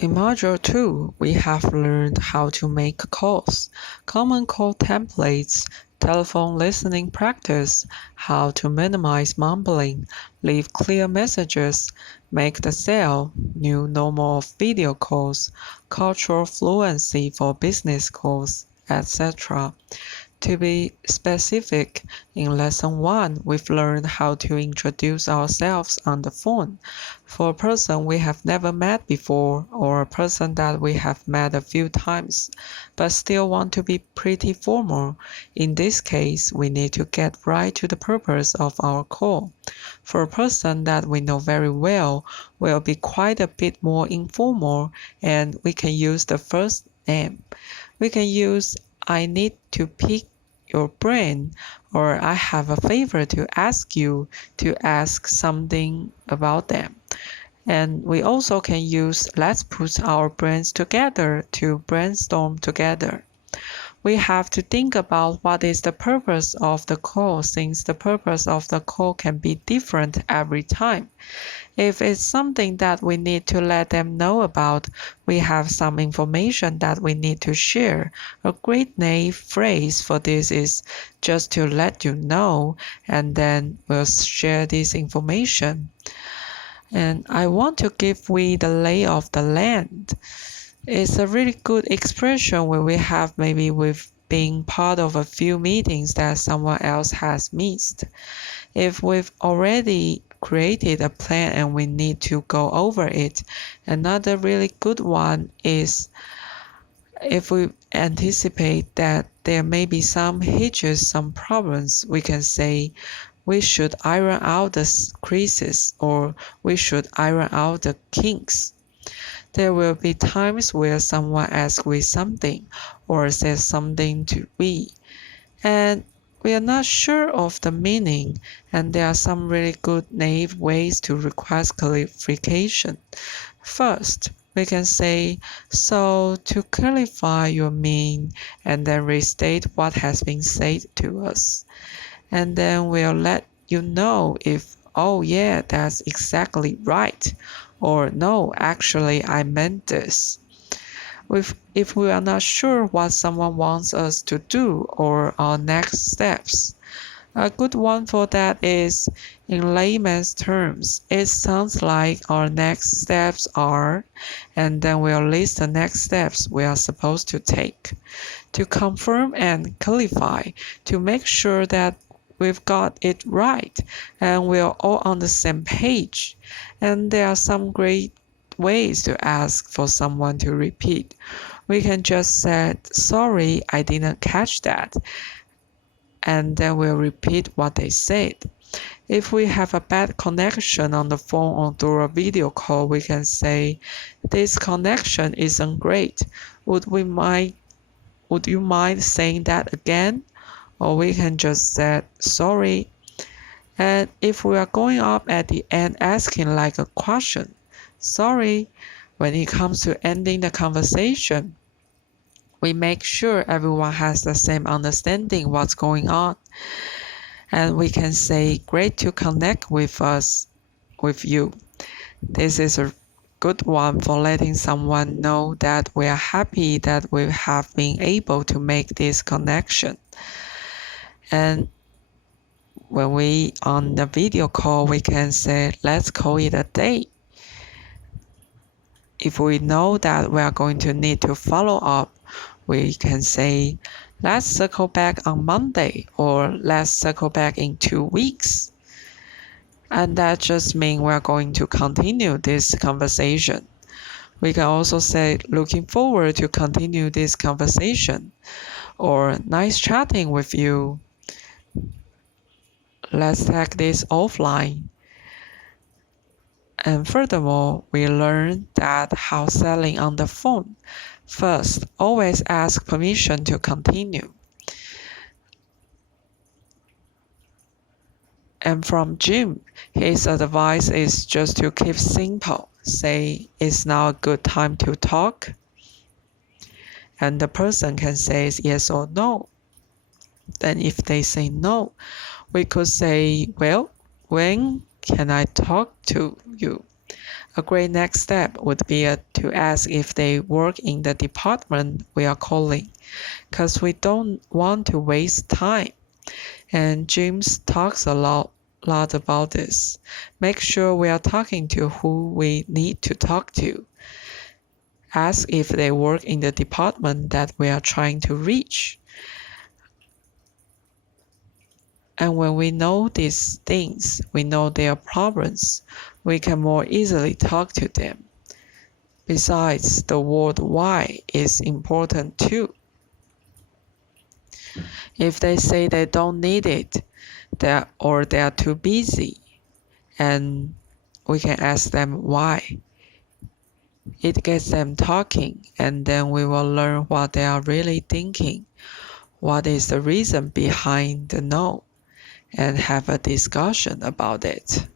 In Module 2, we have learned how to make calls, common call templates, telephone listening practice, how to minimize mumbling, leave clear messages, make the sale, new normal of video calls, cultural fluency for business calls, etc. To be specific, in Lesson 1, we've learned how to introduce ourselves on the phone for a person we have never met before or a person that we have met a few times but still want to be pretty formal. In this case, we need to get right to the purpose of our call. For a person that we know very well, will be quite a bit more informal, and we can use the first name. We can use I need to pick your brain, or I have a favor to ask you to ask something about them. And we also can use let's put our brains together to brainstorm together. We have to think about what is the purpose of the call, since the purpose of the call can be different every time. If it's something that we need to let them know about, we have some information that we need to share. A great naive phrase for this is just to let you know, and then we'll share this information. And I want to give we the lay of the land. It's a really good expression when we have maybe we've been part of a few meetings that someone else has missed. If we've already created a plan and we need to go over it, another really good one is if we anticipate that there may be some hitches, some problems, we can say we should iron out the creases or we should iron out the kinks. There will be times where someone asks we something or says something to we, and we are not sure of the meaning, and there are some really good naive ways to request clarification. First, we can say, so to clarify your meaning, and then restate what has been said to us. And then we'll let you know if, oh yeah, that's exactly right, or no, actually I meant this. If we are not sure what someone wants us to do or our next steps. A good one for that is, in layman's terms, it sounds like our next steps are, and then we'll list the next steps we are supposed to take. To confirm and clarify, to make sure that we've got it right and we're all on the same page. And there are some great ways to ask for someone to repeat. We can just say, sorry, I didn't catch that. And then we'll repeat what they said. If we have a bad connection on the phone or through a video call, we can say, this connection isn't great. Would you mind saying that again? Or we can just say, sorry. And if we are going up at the end asking like a question, sorry, when it comes to ending the conversation, we make sure everyone has the same understanding what's going on. And we can say, great to connect with you. This is a good one for letting someone know that we are happy that we have been able to make this connection. And when we on the video call, we can say, let's call it a day. If we know that we are going to need to follow up, we can say, let's circle back on Monday, or let's circle back in 2 weeks. And that just means we're going to continue this conversation. We can also say, looking forward to continue this conversation, or nice chatting with you. Let's take this offline. And furthermore, we learned that how selling on the phone. First, always ask permission to continue. And from Jim, his advice is just to keep simple. Say, it's now a good time to talk. And the person can say yes or no. Then if they say no, we could say, well, when can I talk to you? A great next step would be to ask if they work in the department we are calling, because we don't want to waste time. And James talks a lot about this. Make sure we are talking to who we need to talk to. Ask if they work in the department that we are trying to reach. And when we know these things, we know their problems, we can more easily talk to them. Besides, the word why is important too. If they say they don't need it, or they are too busy, and we can ask them why. It gets them talking, and then we will learn what they are really thinking, what is the reason behind the no, and have a discussion about it.